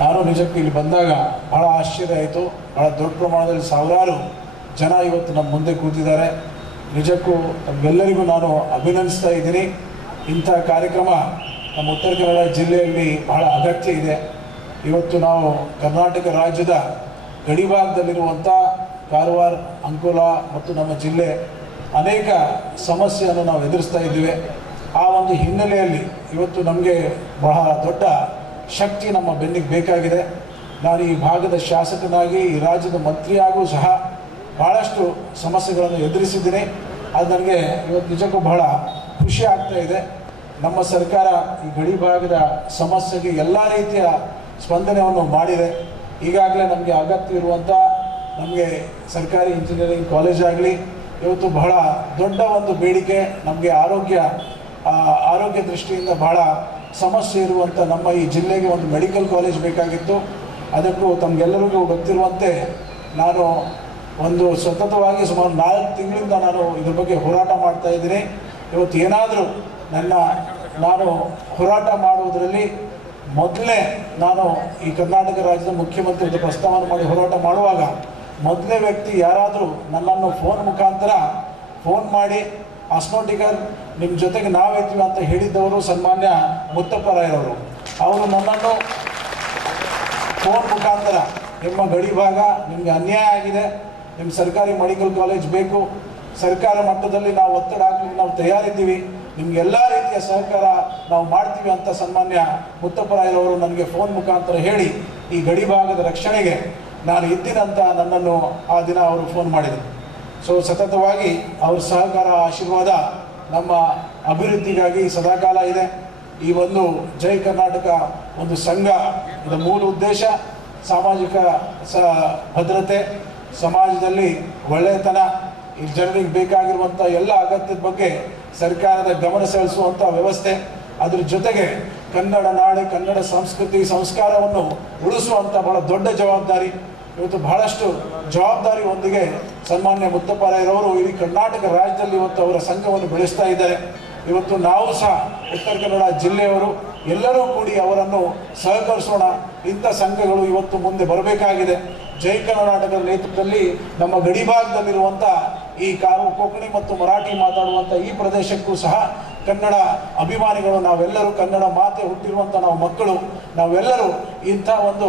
ನಾನು ನಿಜಕ್ಕೂ ಇಲ್ಲಿ ಬಂದಾಗ ಬಹಳ ಆಶ್ಚರ್ಯ ಆಯಿತು. ಬಹಳ ದೊಡ್ಡ ಪ್ರಮಾಣದಲ್ಲಿ ಸಾವಿರಾರು ಜನ ಇವತ್ತು ನಮ್ಮ ಮುಂದೆ ಕೂತಿದ್ದಾರೆ. ನಿಜಕ್ಕೂ ತಮ್ಮೆಲ್ಲರಿಗೂ ನಾನು ಅಭಿನಂದಿಸ್ತಾ ಇದ್ದೀನಿ. ಇಂಥ ಕಾರ್ಯಕ್ರಮ ನಮ್ಮ ಉತ್ತರ ಕನ್ನಡ ಜಿಲ್ಲೆಯಲ್ಲಿ ಬಹಳ ಅಗತ್ಯ ಇದೆ. ಇವತ್ತು ನಾವು ಕರ್ನಾಟಕ ರಾಜ್ಯದ ಗಡಿಭಾಗದಲ್ಲಿರುವಂಥ ಕಾರವಾರ, ಅಂಕೋಲಾ ಮತ್ತು ನಮ್ಮ ಜಿಲ್ಲೆ ಅನೇಕ ಸಮಸ್ಯೆಯನ್ನು ನಾವು ಎದುರಿಸ್ತಾ ಇದ್ದೇವೆ. ಆ ಒಂದು ಹಿನ್ನೆಲೆಯಲ್ಲಿ ಇವತ್ತು ನಮಗೆ ಬಹಳ ದೊಡ್ಡ ಶಕ್ತಿ ನಮ್ಮ ಬೆನ್ನಿಗೆ ಬೇಕಾಗಿದೆ. ನಾನು ಈ ಭಾಗದ ಶಾಸಕನಾಗಿ, ಈ ರಾಜ್ಯದ ಮಂತ್ರಿಯಾಗೂ ಸಹ ಭಾಳಷ್ಟು ಸಮಸ್ಯೆಗಳನ್ನು ಎದುರಿಸಿದ್ದೀನಿ. ಅದು ನನಗೆ ಇವತ್ತು ನಿಜಕ್ಕೂ ಬಹಳ ಖುಷಿ ಆಗ್ತಾ ಇದೆ. ನಮ್ಮ ಸರ್ಕಾರ ಈ ಗಡಿ ಭಾಗದ ಸಮಸ್ಯೆಗೆ ಎಲ್ಲ ರೀತಿಯ ಸ್ಪಂದನೆಯನ್ನು ಮಾಡಿದೆ. ಈಗಾಗಲೇ ನಮಗೆ ಅಗತ್ಯ ಇರುವಂಥ ನಮಗೆ ಸರ್ಕಾರಿ ಇಂಜಿನಿಯರಿಂಗ್ ಕಾಲೇಜ್ ಆಗಲಿ, ಇವತ್ತು ಬಹಳ ದೊಡ್ಡ ಒಂದು ಬೇಡಿಕೆ ನಮಗೆ ಆರೋಗ್ಯ ದೃಷ್ಟಿಯಿಂದ ಬಹಳ ಸಮಸ್ಯೆ ಇರುವಂಥ ನಮ್ಮ ಈ ಜಿಲ್ಲೆಗೆ ಒಂದು ಮೆಡಿಕಲ್ ಕಾಲೇಜ್ ಬೇಕಾಗಿತ್ತು. ಅದಕ್ಕೂ ತಮಗೆಲ್ಲರಿಗೂ ಗೊತ್ತಿರುವಂತೆ ನಾನು ಒಂದು ಸತತವಾಗಿ ಸುಮಾರು 4 ತಿಂಗಳಿಂದ ನಾನು ಇದ್ರ ಬಗ್ಗೆ ಹೋರಾಟ ಮಾಡ್ತಾ ಇದ್ದೀನಿ. ಇವತ್ತು ಏನಾದರೂ ನಾನು ಹೋರಾಟ ಮಾಡುವುದರಲ್ಲಿ ಮೊದಲೇ ನಾನು ಈ ಕರ್ನಾಟಕ ರಾಜ್ಯದ ಮುಖ್ಯಮಂತ್ರಿ ಪ್ರಸ್ತಾವನೆ ಮಾಡಿ ಹೋರಾಟ ಮಾಡುವಾಗ ಮೊದಲನೇ ವ್ಯಕ್ತಿ ಯಾರಾದರೂ ನನ್ನನ್ನು ಫೋನ್ ಮುಖಾಂತರ ಫೋನ್ ಮಾಡಿ ಆಸ್ನೋಟಿಕರ್ ನಿಮ್ಮ ಜೊತೆಗೆ ನಾವಿರ್ತೀವಿ ಅಂತ ಹೇಳಿದ್ದವರು ಸನ್ಮಾನ್ಯ ಮುತ್ತಪ್ಪರಾಯರವರು. ಅವರು ನನ್ನನ್ನು ಫೋನ್ ಮುಖಾಂತರ ನಿಮ್ಮ ಗಡಿ ಭಾಗ ನಿಮಗೆ ಅನ್ಯಾಯ ಆಗಿದೆ, ನಿಮ್ಮ ಸರ್ಕಾರಿ ಮೆಡಿಕಲ್ ಕಾಲೇಜ್ ಬೇಕು, ಸರ್ಕಾರ ಮಟ್ಟದಲ್ಲಿ ನಾವು ಒತ್ತಡ ಹಾಕಲಿಕ್ಕೆ ನಾವು ತಯಾರಿದ್ದೀವಿ, ನಿಮಗೆಲ್ಲ ರೀತಿಯ ಸಹಕಾರ ನಾವು ಮಾಡ್ತೀವಿ ಅಂತ ಸನ್ಮಾನ್ಯ ಮುತ್ತಪ್ಪರಾಯರವರು ನನಗೆ ಫೋನ್ ಮುಖಾಂತರ ಹೇಳಿ ಈ ಗಡಿ ಭಾಗದ ರಕ್ಷಣೆಗೆ ನಾನು ಇದ್ದೀನಂತ ನನ್ನನ್ನು ಆ ದಿನ ಅವರು ಫೋನ್ ಮಾಡಿದರು. ಸೊ ಸತತವಾಗಿ ಅವ್ರ ಸಹಕಾರ, ಆಶೀರ್ವಾದ ನಮ್ಮ ಅಭಿವೃದ್ಧಿಗಾಗಿ ಸದಾಕಾಲ ಇದೆ. ಈ ಒಂದು ಜೈ ಕರ್ನಾಟಕ ಒಂದು ಸಂಘ, ಇದರ ಮೂಲ ಉದ್ದೇಶ ಸಾಮಾಜಿಕ ಭದ್ರತೆ, ಸಮಾಜದಲ್ಲಿ ಒಳ್ಳೆಯತನ, ಈ ಜನರಿಗೆ ಬೇಕಾಗಿರುವಂಥ ಎಲ್ಲ ಅಗತ್ಯದ ಬಗ್ಗೆ ಸರ್ಕಾರದ ಗಮನ ಸೆಳೆಸುವಂಥ ವ್ಯವಸ್ಥೆ, ಅದ್ರ ಜೊತೆಗೆ ಕನ್ನಡ ನಾಡು, ಕನ್ನಡ ಸಂಸ್ಕೃತಿ, ಸಂಸ್ಕಾರವನ್ನು ಉಳಿಸುವಂಥ ಬಹಳ ದೊಡ್ಡ ಜವಾಬ್ದಾರಿ. ಇವತ್ತು ಬಹಳಷ್ಟು ಜವಾಬ್ದಾರಿ ಒಂದಿಗೆ ಸನ್ಮಾನ್ಯ ಮುತ್ತಪ್ಪರಾಯರವರು ಇಡೀ ಕರ್ನಾಟಕ ರಾಜ್ಯದಲ್ಲಿ ಇವತ್ತು ಅವರ ಸಂಘವನ್ನು ಬೆಳೆಸ್ತಾ ಇದ್ದಾರೆ. ಇವತ್ತು ನಾವು ಸಹ ಉತ್ತರ ಕನ್ನಡ ಜಿಲ್ಲೆಯವರು ಎಲ್ಲರೂ ಕೂಡಿ ಅವರನ್ನು ಸಹಕರಿಸೋಣ. ಇಂಥ ಸಂಘಗಳು ಇವತ್ತು ಮುಂದೆ ಬರಬೇಕಾಗಿದೆ. ಜೈ ಕರ್ನಾಟಕದ ನೇತೃತ್ವದಲ್ಲಿ ನಮ್ಮ ಗಡಿಭಾಗದಲ್ಲಿರುವಂಥ ಈ ಕೊಂಕಣಿ ಮತ್ತು ಮರಾಠಿ ಮಾತಾಡುವಂಥ ಈ ಪ್ರದೇಶಕ್ಕೂ ಸಹ ಕನ್ನಡ ಅಭಿಮಾನಿಗಳು ನಾವೆಲ್ಲರೂ, ಕನ್ನಡ ಮಾತೆ ಹುಟ್ಟಿರುವಂಥ ನಾವು ಮಕ್ಕಳು ನಾವೆಲ್ಲರೂ ಇಂಥ ಒಂದು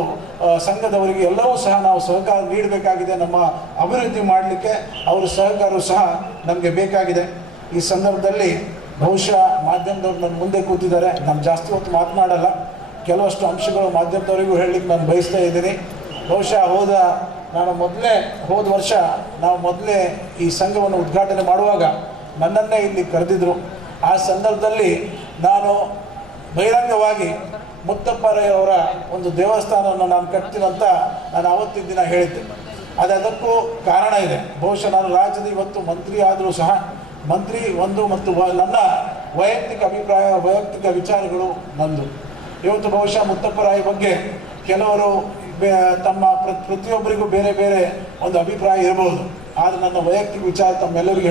ಸಂಘದವರಿಗೆ ಎಲ್ಲವೂ ಸಹ ನಾವು ಸಹಕಾರ ನೀಡಬೇಕಾಗಿದೆ. ನಮ್ಮ ಅಭಿವೃದ್ಧಿ ಮಾಡಲಿಕ್ಕೆ ಅವರ ಸಹಕಾರವೂ ಸಹ ನಮಗೆ ಬೇಕಾಗಿದೆ. ಈ ಸಂದರ್ಭದಲ್ಲಿ ಬಹುಶಃ ಮಾಧ್ಯಮದವ್ರು ನನ್ನ ಮುಂದೆ ಕೂತಿದ್ದಾರೆ, ನಾನು ಜಾಸ್ತಿ ಹೊತ್ತು ಮಾತನಾಡಲ್ಲ. ಕೆಲವಷ್ಟು ಅಂಶಗಳು ಮಾಧ್ಯಮದವರಿಗೂ ಹೇಳಲಿಕ್ಕೆ ನಾನು ಬಯಸ್ತಾ ಇದ್ದೀನಿ. ಬಹುಶಃ ಹೋದ ವರ್ಷ ನಾವು ಮೊದಲೇ ಈ ಸಂಘವನ್ನು ಉದ್ಘಾಟನೆ ಮಾಡುವಾಗ ನನ್ನನ್ನೇ ಇಲ್ಲಿ ಕರೆದಿದ್ರು. ಆ ಸಂದರ್ಭದಲ್ಲಿ ನಾನು ಬಹಿರಂಗವಾಗಿ ಮುತ್ತಪ್ಪರಾಯರವರ ಒಂದು ದೇವಸ್ಥಾನವನ್ನು ನಾನು ಕಟ್ತೀನಂತ ನಾನು ಆವತ್ತಿನ ದಿನ ಹೇಳಿದ್ದೆ. ಅದಕ್ಕೂ ಕಾರಣ ಇದೆ. ಬಹುಶಃ ನಾನು ರಾಜ್ಯದ ಇವತ್ತು ಮಂತ್ರಿ ಆದರೂ ಸಹ ಮಂತ್ರಿ ಒಂದು ಮತ್ತು ನನ್ನ ವೈಯಕ್ತಿಕ ಅಭಿಪ್ರಾಯ, ವೈಯಕ್ತಿಕ ವಿಚಾರಗಳು ನಂದು. ಇವತ್ತು ಬಹುಶಃ ಮುತ್ತಪ್ಪರಾಯ ಬಗ್ಗೆ ಕೆಲವರು ತಮ್ಮ ಪ್ರತಿಯೊಬ್ಬರಿಗೂ ಬೇರೆ ಬೇರೆ ಒಂದು ಅಭಿಪ್ರಾಯ ಇರಬಹುದು. ಆದರೆ ನನ್ನ ವೈಯಕ್ತಿಕ ವಿಚಾರ ತಮ್ಮೆಲ್ಲರಿಗೂ